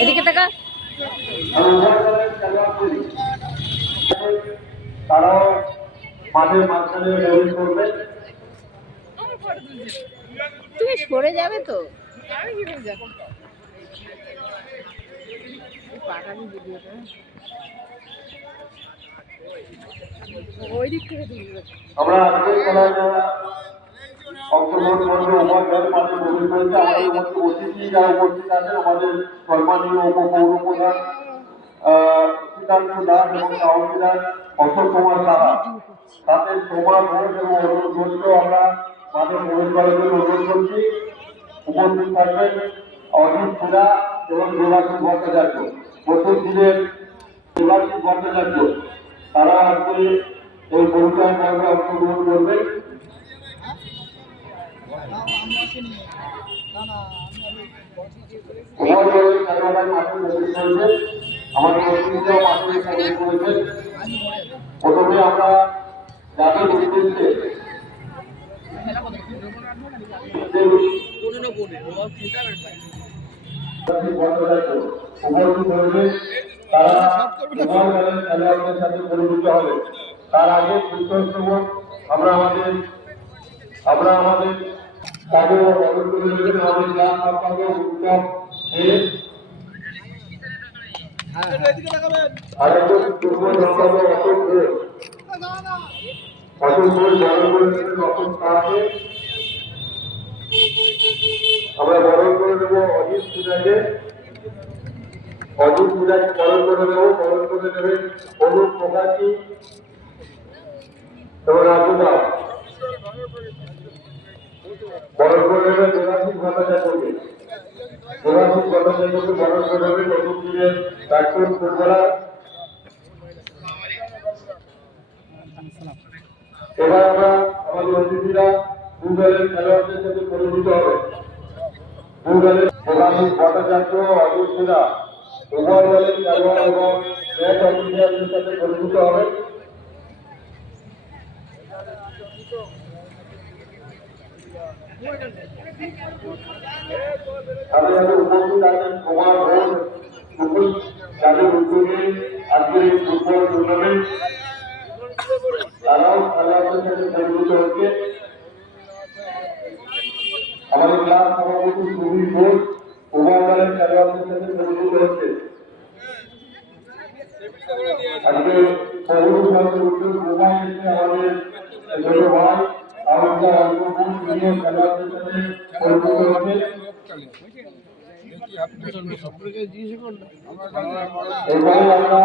এদিকে তাকা। তারাও মাঠের মাঝখানে প্রবেশ করবে। তুমি সরে যাবে তো। আমরা আজকের খেলায় যারা অংশগ্রহণ করবে উভয় দল মাঠে প্রবেশ করেছে। আমাদের মধ্যে অতিথি যারা উপস্থিত আছেন আমাদের সম্মানীয় উপপৌর প্রধান শ্রীকান্ত দাস এবং কাউন্সিলর অশোক কুমার সাহা, তাদের সোমা ঘোষ এবং অরুণ ঘোষকেও আমরা মাঠে প্রবেশ করার জন্য অনুরোধ করছি। উপস্থিত থাকবেন অজিত সিরা এবং দেবাশিস ভট্টাচার্য, প্রথম দিনের দেবাশিস ভট্টাচার্য, তারা আজকে এই পরিচয় পর্বে অংশগ্রহণ করবেন। প্রথমে আমরা জাতির উদ্দেশ্যে খেলোয়াড়দের সাথে পরিচিত হবে। তার আগে আমরা আমাদের তাকে অনুরোধ করেছেন আমাদের ক্লাব সম্পাদক উৎসব আরেকজন যুগ্ম সম্পাদক অশোক ঘোষ, বরণ করেছিলেন অশোক সাহাকে। আমরা বরণ করে দেবো অজিত পূজাকে, বরণ করে দেবো। বরণ করে দেবেন অনুপ মুখার্জি এবং রাজুদাস। বরণ করে দেবেন দেবাশিস ভট্টাচার্যকে। দেবাশিস ভট্টাচার্যকে বরণ করে দেবেন নতুন দিনের প্রাক্তন ফুটবলার। এবার আমরা আমাদের অতিথিরা দুই দলের খেলোয়াড়দের সাথে পরিচিত হবে। দুই দলের দেবাশিস ভট্টাচার্য, অজিত সিরা উভয় দলের খেলোয়াড় এবং ম্যাচ অফিসারদের সাথে পরিচিত হবে। তাদের সাথে উপস্থিত আছেন কুমার ঘোষ, যাদের উদ্যোগে আজকের এই ফুটবল টুর্নামেন্ট, তারাও খেলোয়াড়দের সাথে পরিচিত হচ্ছে। আমাদের ক্লাব সভাপতি সুবীর ঘোষ উভয় দলের খেলোয়াড়দের সাথে পরিচিত হচ্ছে। আজকে পৌর সভাপতি উদ্যোগ মোবাইল এসে আমাদের ছোট ভাই খেলোয়াড়দের সাথে পরিচিত হচ্ছে। এরপরে আমরা